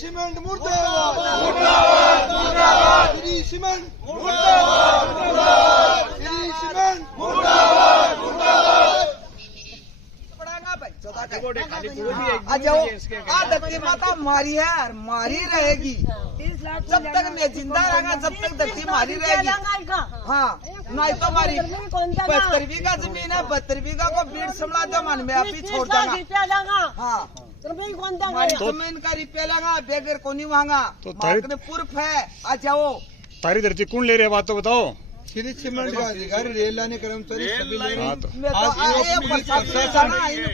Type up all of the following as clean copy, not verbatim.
Cement मुर्दाबाद मुर्दाबाद मुर्दाबाद। श्री सीमेंट मुर्दाबाद मुर्दाबाद। श्री सीमेंट मुर्दाबाद मुर्दाबाद। आ जाओ, धरती माता मारी है और मारी रहेगी जब तक मैं जिंदा रहूंगा, जब तक धरती मारी रहेगी। हाँ, नहीं तो मारी 72 बीघा जमीन है, 72 बीघा को बीड़ संभला दो, मन में अभी छोड़ देगा। हाँ, जमीन का रिप्या लेगा, बेगर को नहीं मांगा, तो प्रूफ है। आ जाओ, तारी धरती कौन ले रहे बात तो बताओ। श्री सीमेंट का अधिकारी, रेल लाने कर्मचारी सभी ले रहे हैं।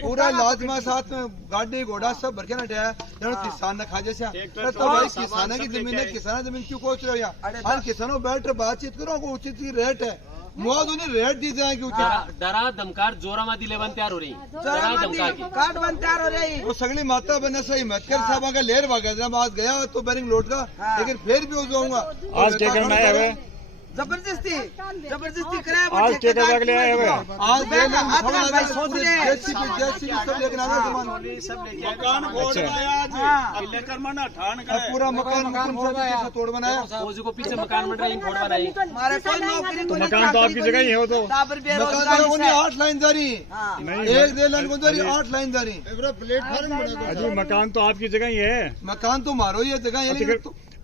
पूरा लाजमा साथ में गाड़ी घोड़ा सब भर के ना है, किसान ने खा जैसा। तो भाई किसानों की जमीन है, किसान जमीन क्यों कोच रहे हो? हर किसानों बैठ बातचीत करो, उचित रेट है, मुआवजा उन्हें रेट दी जाएगी उचित। डरा धमकार जोरामादी लेवन तैयार हो रही, कार्ड बन तैयार हो रही। वो सगली माता बने सही मतकर साहब का लेर भागा, आज गया तो बैरिंग लौट का, लेकिन फिर भी हो जाऊंगा। आज क्या करना है? जबरदस्ती करे। आज क्या कर ले आए हुए? आज सोच रहे सब लेकर आ गए मकान पूरा मकान तोड़ बनाया। को पीछे मकान बन रही, फोड़ बनाई। हमारे कोई नौकरी तो मकान तो आपकी जगह ही हो तो। मकान 8 लाइन जारी, 1-1.5 लाइन को जारी, 8 लाइन जारी। प्लेटफार्म अजी मकान तो आपकी जगह ही है, मकान तो मारो ही है जगह,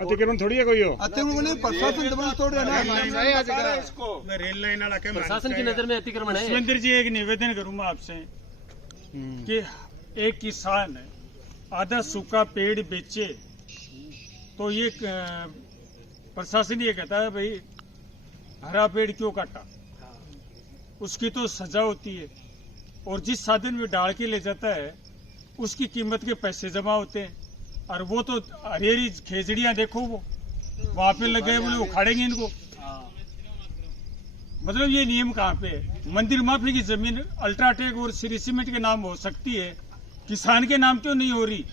अतिक्रमण थोड़ी है कोई हो। अतिक्रमण प्रशासन दबा तोड़ रहा है इसको। मैं रेल लाइन प्रशासन की नजर में अतिक्रमण है। सुरेंद्र जी, एक निवेदन करूंगा आपसे कि एक किसान आधा सूखा पेड़ बेचे तो ये प्रशासन ये कहता है भाई हरा पेड़ क्यों काटा, उसकी तो सजा होती है। और जिस साधन में डाल के ले जाता है उसकी कीमत के पैसे जमा होते हैं, और वो तो हरी खेजड़ियां देखो, वो वहां पे लगे बोले उखाड़ेंगे इनको। मतलब ये नियम कहाँ पे है? मंदिर माफी की जमीन अल्ट्राटेक और श्री सीमेंट के नाम हो सकती है, किसान के नाम क्यों नहीं हो रही?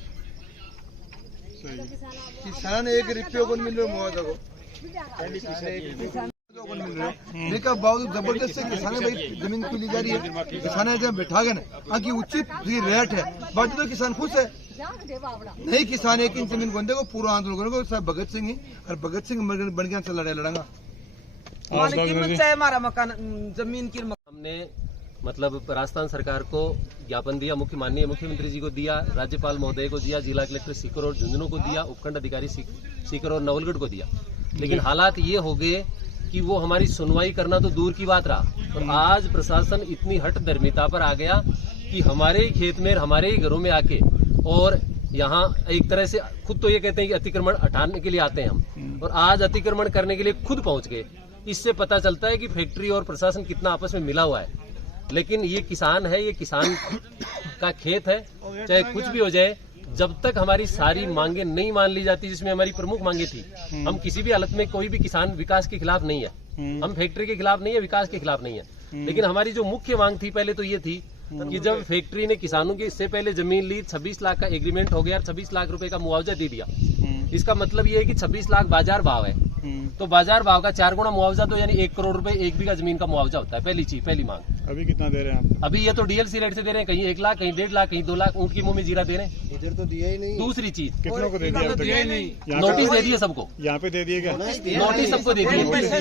किसान 1 रुपये को मिल रहा मुआवजा को, लेकिन बावजूद जबरदस्त से किसान भाई जमीन खुली जा रही है, किसान जब बैठा गए ना कि उचित रेट है, बाकी तो किसान खुश है। नहीं, किसान 1 इंच जमीन को पूरा आंदोलन करेगा, सब भगत सिंह ही, और भगत सिंह बन गया से लड़ाई लड़ांगा। हमारा मकान जमीन की हमने मतलब राजस्थान सरकार को ज्ञापन दिया, माननीय मुख्यमंत्री जी को दिया, राज्यपाल महोदय को दिया, जिला कलेक्टर सीकर और झुंझुनू को दिया, उपखंड अधिकारी सीकर और नवलगढ़ को दिया। लेकिन हालात ये हो गए कि वो हमारी सुनवाई करना तो दूर की बात रहा। और आज प्रशासन इतनी हट धर्मिता पर आ गया कि हमारे ही खेत में, हमारे ही घरों में आके, और यहाँ एक तरह से खुद तो ये कहते हैं कि अतिक्रमण हटाने के लिए आते हैं हम, और आज अतिक्रमण करने के लिए खुद पहुंच गए। इससे पता चलता है कि फैक्ट्री और प्रशासन कितना आपस में मिला हुआ है। लेकिन ये किसान है, ये किसान का खेत है, चाहे कुछ भी हो जाए, जब तक हमारी सारी मांगे नहीं मान ली जाती, जिसमें हमारी प्रमुख मांगे थी, हम किसी भी हालत में, कोई भी किसान विकास के खिलाफ नहीं है, हम फैक्ट्री के खिलाफ नहीं है, विकास के खिलाफ नहीं है। लेकिन हमारी जो मुख्य मांग थी पहले तो ये थी कि जब फैक्ट्री ने किसानों की इससे पहले जमीन ली, 26 लाख का एग्रीमेंट हो गया, 26 लाख रुपए का मुआवजा दे दिया। इसका मतलब ये है कि 26 लाख बाजार भाव है, तो बाजार भाव का 4 गुना मुआवजा, तो यानी 1 करोड़ रुपए 1 बीघा जमीन का मुआवजा होता है। पहली चीज, पहली मांग। अभी कितना दे रहे हैं आप? अभी ये तो डीएलसी रेट से दे रहे हैं, कहीं 1 लाख, कहीं 1.5 लाख, कहीं 2 लाख, ऊंट की मुंह में जीरा दे रहे हैं। इधर तो दिया ही नहीं। दूसरी चीज, कितनों को दे दिया? नोटिस दे दिए सबको, यहाँ पे दे दिए क्या? नोटिस सबको दे दिए, पैसा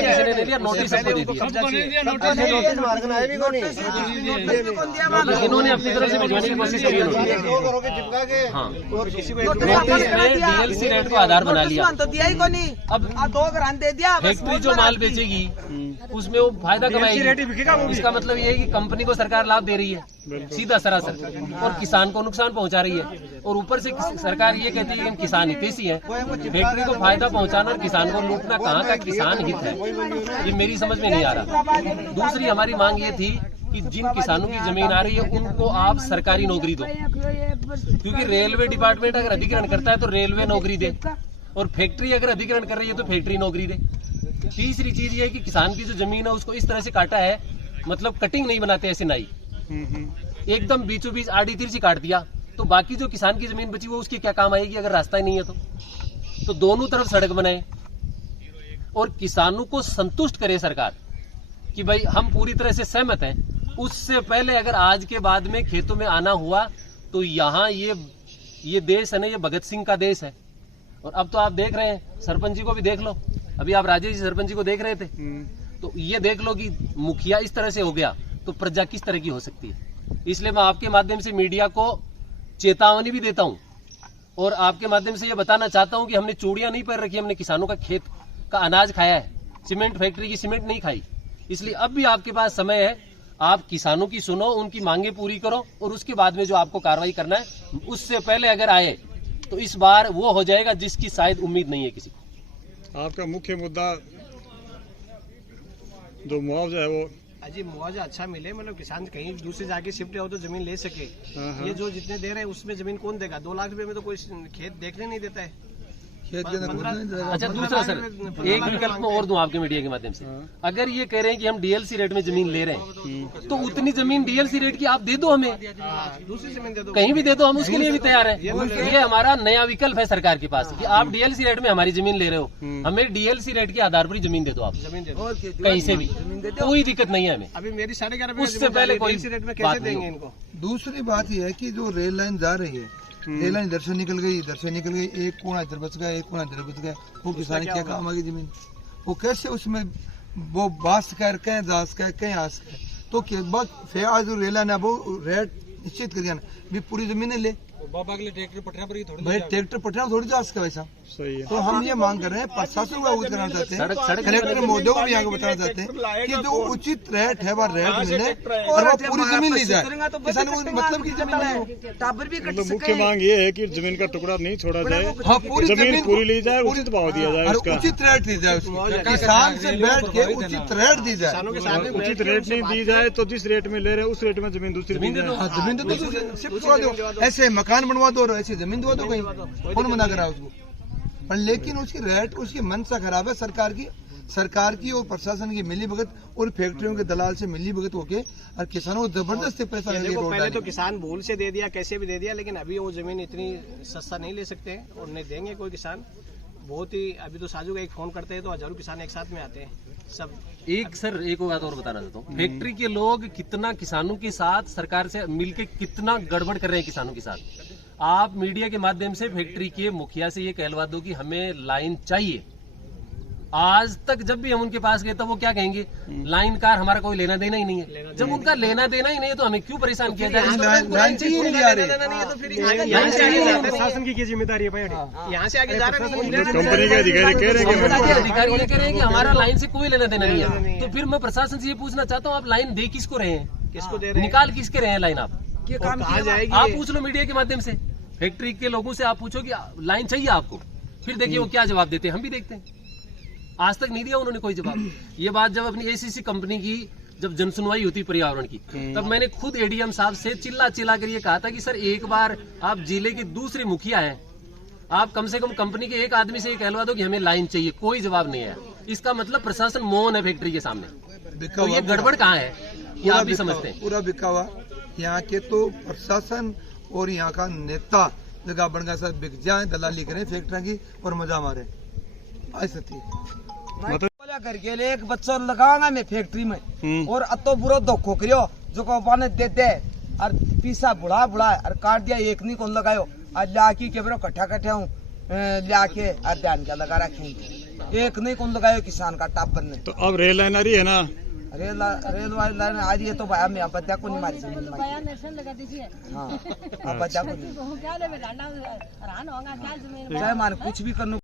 किसी ने दे दिया, नोटिस सबको दे दिया। इन्होंने अपनी तरफ से भिजवाने की कोशिश करी है। हाँ, डीएलसी रेट को आधार बना लिया, तो दिया ही को नहीं। अब 2 ग्राम दे दिया। फैक्ट्री जो माल बेचेगी उसमें वो फायदा कमाएगी। इसका मतलब ये है कि कंपनी को सरकार लाभ दे रही है सीधा सरासर, और किसान को नुकसान पहुंचा रही है। और ऊपर से सरकार ये कहती है कि किसान हितैषी है। फैक्ट्री को फायदा पहुंचाना और किसान को लूटना कहाँ का किसान हित है, ये मेरी समझ में नहीं आ रहा। दूसरी हमारी मांग ये थी कि जिन किसानों की जमीन आ रही है उनको आप सरकारी नौकरी दो, क्योंकि रेलवे डिपार्टमेंट अगर अधिग्रहण करता है तो रेलवे नौकरी दे, और फैक्ट्री अगर अधिग्रहण कर रही है तो फैक्ट्री नौकरी दे। तीसरी चीज ये है कि किसान की जो जमीन है उसको इस तरह से काटा है, मतलब कटिंग नहीं बनाते ऐसे नाई, एकदम बीचों बीच आड़ी तिरछी काट दिया, तो बाकी जो किसान की जमीन बची वो उसकी क्या काम आएगी अगर रास्ता ही नहीं है तो दोनों तरफ सड़क बनाए और किसानों को संतुष्ट करे सरकार कि भाई हम पूरी तरह से सहमत हैं। उससे पहले अगर आज के बाद में खेतों में आना हुआ तो यहाँ ये ये देश है ना, ये भगत सिंह का देश है। और अब तो आप देख रहे हैं, सरपंच जी को भी देख लो, अभी आप राजेश जी सरपंच जी को देख रहे थे, तो ये देख लो कि मुखिया इस तरह से हो गया तो प्रजा किस तरह की हो सकती है। इसलिए मैं आपके माध्यम से मीडिया को चेतावनी भी देता हूं और आपके माध्यम से ये बताना चाहता हूं कि हमने चूड़ियां नहीं पहन रखी, हमने किसानों का खेत का अनाज खाया है, सीमेंट फैक्ट्री की सीमेंट नहीं खाई। इसलिए अब भी आपके पास समय है, आप किसानों की सुनो, उनकी मांगे पूरी करो और उसके बाद में जो आपको कार्रवाई करना है, उससे पहले अगर आए तो इस बार वो हो जाएगा जिसकी शायद उम्मीद नहीं है किसी को। आपका मुख्य मुद्दा जो मुआवजा है वो अजी मुआवजा अच्छा मिले, मतलब किसान कहीं दूसरी जाके शिफ्ट हो तो जमीन ले सके। ये जो जितने दे रहे हैं उसमें जमीन कौन देगा? 2 लाख रुपए में तो कोई खेत देखने नहीं देता है। खेत के अंदर अच्छा, दूसरा सर, एक विकल्प में और दूं आपके मीडिया के माध्यम से, अगर ये कह रहे हैं कि हम डीएलसी रेट में जमीन ले रहे हैं तो उतनी जमीन डीएलसी रेट की आप दे दो, हमें दूसरी जमीन दे दो, कहीं भी दे दो, हम उसके लिए भी तैयार हैं। ये हमारा नया विकल्प है सरकार के पास कि आप डीएलसी रेट में हमारी जमीन ले रहे हो, हमें डीएलसी रेट के आधार पर ही जमीन दे दो, आप जमीन दे दो कहीं से भी, कोई दिक्कत नहीं है हमें। अभी मेरी 11.5 उससे पहले कोई रेट में बात कैसे नहीं देंगे हो। इनको? दूसरी बात यह है कि जो रेल लाइन जा रही है, रेल लाइन इधर से निकल गई, इधर से निकल गई, एक कोना इधर बच गया, एक कोना इधर बच गया, वो किसान क्या काम आगे जमीन, वो कैसे उसमें वो बास कर कहीं दास कर कहीं आस कर, तो फिर आज जो रेल लाइन है वो रेट निश्चित कर दिया भी पूरी जमीनें ले बाबा के लिए ट्रैक्टर पटना पर ही थोड़ी भाई, ट्रैक्टर पटना थोड़ी जा सके वैसा। सही है। तो हम ये मांग कर रहे हैं, प्रशासन को अवगत कराना चाहते हैं, कलेक्टर महोदय को भी यहाँ को बताना चाहते हैं कि जो उचित रेट है वह रेट मिले और वो पूरी जमीन ली जाए, किसान को मतलब की जमीन नहीं हो। टाबर भी कट मतलब मुख्य सके। मांग ये है कि जमीन का टुकड़ा नहीं छोड़ा जाए, हाँ, पूरी जमीन पूरी ली जाए, उचित भाव दिया जाए और उसका। उचित रेट दी जाए उसकी, किसान से बैठ के उचित रेट दी जाए। किसानों के साथ में उचित रेट नहीं दी जाए तो जिस रेट में ले रहे हैं उस रेट में जमीन दूसरी दी जाए। हाँ, जमीन तो शिफ्ट करवा दो, ऐसे मकान बनवा दो और ऐसे जमीन दवा दो, कहीं कौन मना करा उसको, पर लेकिन उसकी रेट, उसकी मंशा खराब है सरकार की और प्रशासन की मिली भगत और फैक्ट्रियों के दलाल से मिली भगत होके और किसानों को जबरदस्ती पैसा लेके देखो, रोड पहले तो डाली। किसान भूल से दे दिया, कैसे भी दे दिया, लेकिन अभी वो जमीन इतनी सस्ता नहीं ले सकते हैं और नहीं देंगे कोई किसान। बहुत ही अभी तो साजू का एक फोन करते हैं तो हजारों किसान एक साथ में आते हैं सब। एक सर, एक बात और बताना चाहता हूँ, फैक्ट्री के लोग कितना किसानों के साथ सरकार से मिलके कितना गड़बड़ कर रहे हैं किसानों के साथ। आप मीडिया के माध्यम से फैक्ट्री के मुखिया से ये कहलवा दो कि हमें लाइन चाहिए। आज तक जब भी हम उनके पास गए तो वो क्या कहेंगे, लाइन कार हमारा कोई लेना देना ही नहीं है। जब उनका लेना देना ही नहीं है तो हमें क्यों परेशान किया जाए? लाइन चाहिए नहीं आ रही, शासन की जिम्मेदारी है भाई, यहाँ से आगे जा रहा नहीं है। कंपनी के अधिकारी कह रहे हैं कंपनी के कि अधिकारी ये कह रहे हैं कि हमारा लाइन से कोई लेना देना नहीं है। तो फिर मैं प्रशासन से ये पूछना चाहता हूँ, आप लाइन दे किसको रहे हैं, किसको दे रहे हैं? निकाल किसके रहे हैं लाइन? आप ये काम कहाँ किया जाएगी? आप पूछ लो मीडिया के माध्यम से, फैक्ट्री के लोगों से आप पूछो कि लाइन चाहिए आपको, फिर देखिए वो क्या जवाब देते हैं, हम भी देखते हैं। आज तक नहीं दिया उन्होंने कोई जवाब। ये बात जब अपनी एसीसी कंपनी की जब जनसुनवाई होती पर्यावरण की, तब मैंने खुद एडीएम साहब से चिल्ला कर ये कहा था कि सर एक बार आप जिले के दूसरे मुखिया हैं, आप कम से कम कंपनी के एक आदमी से ये कहलवा दो कि हमें लाइन चाहिए। कोई जवाब नहीं है। इसका मतलब प्रशासन मौन है फैक्ट्री के सामने। तो ये गड़बड़ कहाँ है ये आप भी समझते हैं। पूरा बिका हुआ यहाँ के तो प्रशासन और यहाँ का नेता जगह बन गया, सब बिक जाए, दलाली करें फैक्ट्री की और मजा मारे, ऐसा थी। बोला करके ले एक बच्चा लगाऊंगा मैं फैक्ट्री में और अतो बुरो धोखो करियो जो को पाने दे दे और पीसा बुढ़ा और काट दिया, एक नहीं कौन लगायो और लाकी के बरो कट्ठा हूँ लाके और ध्यान का लगा रखेंगे, एक नहीं कौन लगायो किसान का टापर ने। तो अब रेल लाइन आ रही है ना, रेल वाली लाइन आ रही है तो भाई मैं बच्चा को नहीं मारी जमीन में। हाँ, अब बच्चा को नहीं चाहे मान कुछ भी करने